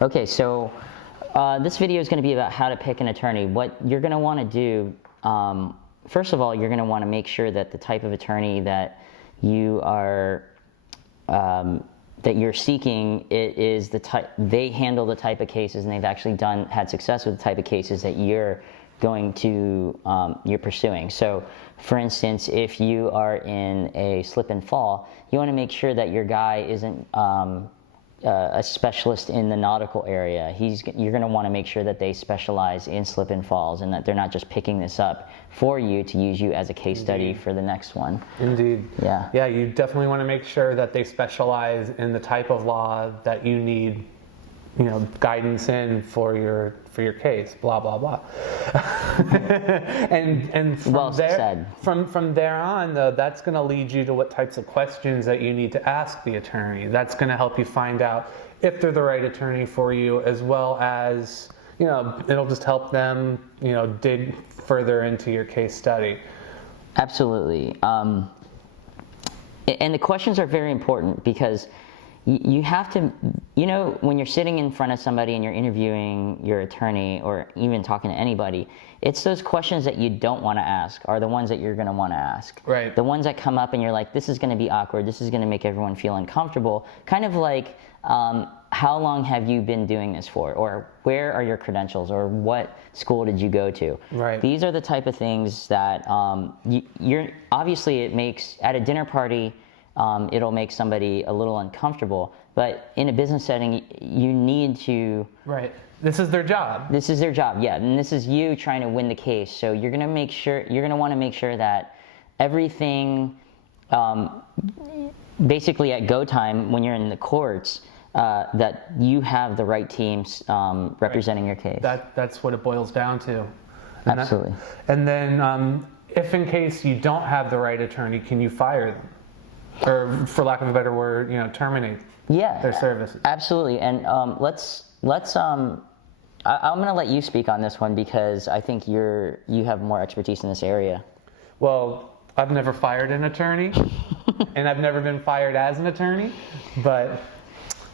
Okay, so this video is going to be about how to pick an attorney. What you're going to want to do, first of all, you're going to want to make sure that the type of attorney that you are that you're seeking, it is the type, they handle the type of cases and they've actually had success with the type of cases that you're going to, you're pursuing. So for instance, if you are in a slip and fall, you want to make sure that your guy isn't a specialist in the nautical area. You're going to want to make sure that they specialize in slip and falls and that they're not just picking this up for you to use you as a case study for the next one. Indeed. Yeah. Yeah, you definitely want to make sure that they specialize in the type of law that you need, you know, guidance in for your case, blah blah blah. and from well there, said. From there on, though, that's going to lead you to what types of questions that you need to ask the attorney. That's going to help you find out if they're the right attorney for you, as well as, you know, it'll just help them, you know, dig further into your case study. Absolutely. And the questions are very important because you have to, you know, when you're sitting in front of somebody and you're interviewing your attorney or even talking to anybody, it's those questions that you don't want to ask are the ones that you're going to want to ask. Right. The ones that come up and you're like, this is going to be awkward, this is going to make everyone feel uncomfortable, kind of like, how long have you been doing this for? Or where are your credentials? Or what school did you go to? Right. These are the type of things that you're, obviously it makes, at a dinner party, it'll make somebody a little uncomfortable, but in a business setting, you need to... Right. This is their job. This is their job, yeah, and this is you trying to win the case. So you're going to make sure, you're going to want to make sure that everything, basically at go time when you're in the courts, that you have the right teams representing your case. That's what it boils down to. And Absolutely. And then, if in case you don't have the right attorney, can you fire them? Or, for lack of a better word, you know, terminate their services? Absolutely. And I'm going to let you speak on this one because I think you have more expertise in this area. Well, I've never fired an attorney, and I've never been fired as an attorney, but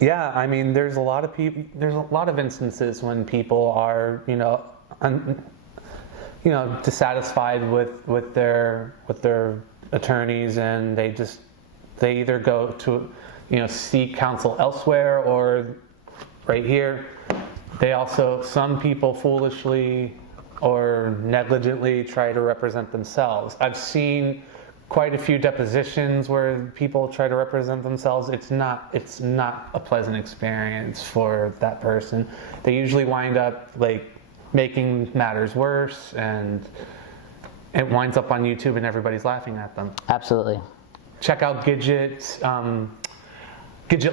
yeah, I mean, there's a lot of instances when people are, you know, dissatisfied with their attorneys, and they either go to, you know, seek counsel elsewhere, or right here, some people foolishly or negligently try to represent themselves. I've seen quite a few depositions where people try to represent themselves. It's not a pleasant experience for that person. They usually wind up like making matters worse, and it winds up on YouTube and everybody's laughing at them. Absolutely. Check out Gidget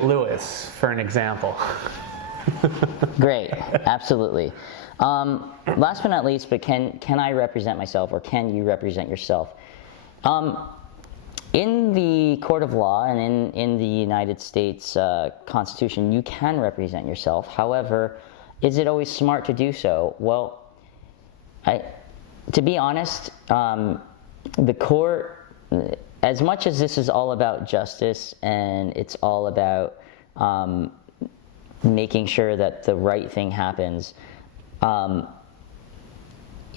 Lewis for an example. Great, absolutely. Last but not least, but can I represent myself, or can you represent yourself? In the court of law and in the United States Constitution, you can represent yourself. However, is it always smart to do so? Well, to be honest, the court, as much as this is all about justice and it's all about making sure that the right thing happens,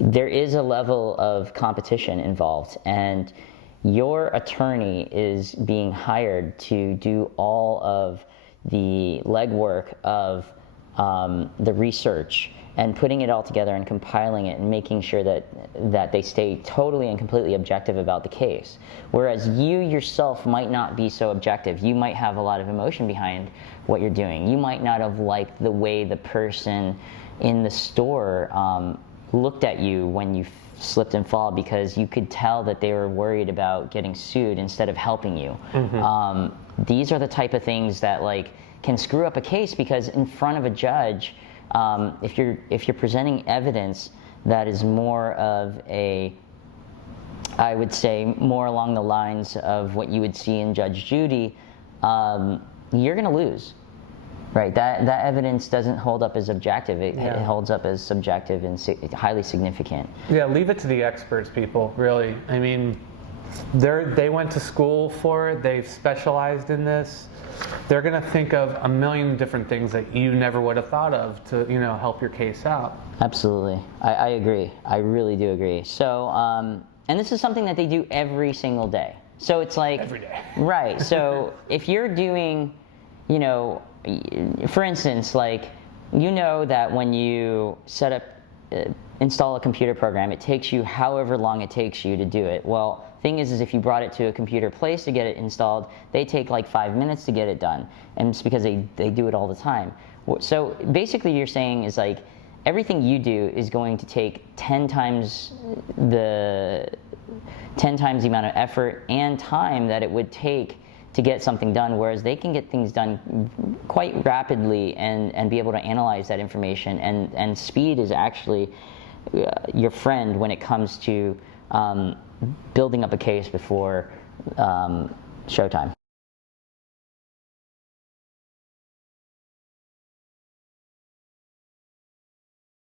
there is a level of competition involved, and your attorney is being hired to do all of the legwork of the research and putting it all together and compiling it and making sure that they stay totally and completely objective about the case. Whereas you yourself might not be so objective. You might have a lot of emotion behind what you're doing. You might not have liked the way the person in the store looked at you when you slipped and fall, because you could tell that they were worried about getting sued instead of helping you. Mm-hmm. These are the type of things that can screw up a case, because in front of a judge, if you're presenting evidence that is more of I would say more along the lines of what you would see in Judge Judy, you're going to lose. Right, that evidence doesn't hold up as objective. It holds up as subjective and highly significant. Yeah, leave it to the experts, people, really. I mean, they went to school for it. They've specialized in this. They're going to think of a million different things that you never would have thought of to, help your case out. Absolutely. I agree. I really do agree. So, and this is something that they do every single day. So it's like... Every day. Right. So if you're doing, for instance, like, that when you set up, install a computer program, it takes you however long it takes you to do it. Well, thing is if you brought it to a computer place to get it installed, they take like 5 minutes to get it done, and it's because they do it all the time. So basically you're saying is like everything you do is going to take 10 times the amount of effort and time that it would take to get something done, whereas they can get things done quite rapidly and be able to analyze that information, and speed is actually your friend when it comes to building up a case before showtime.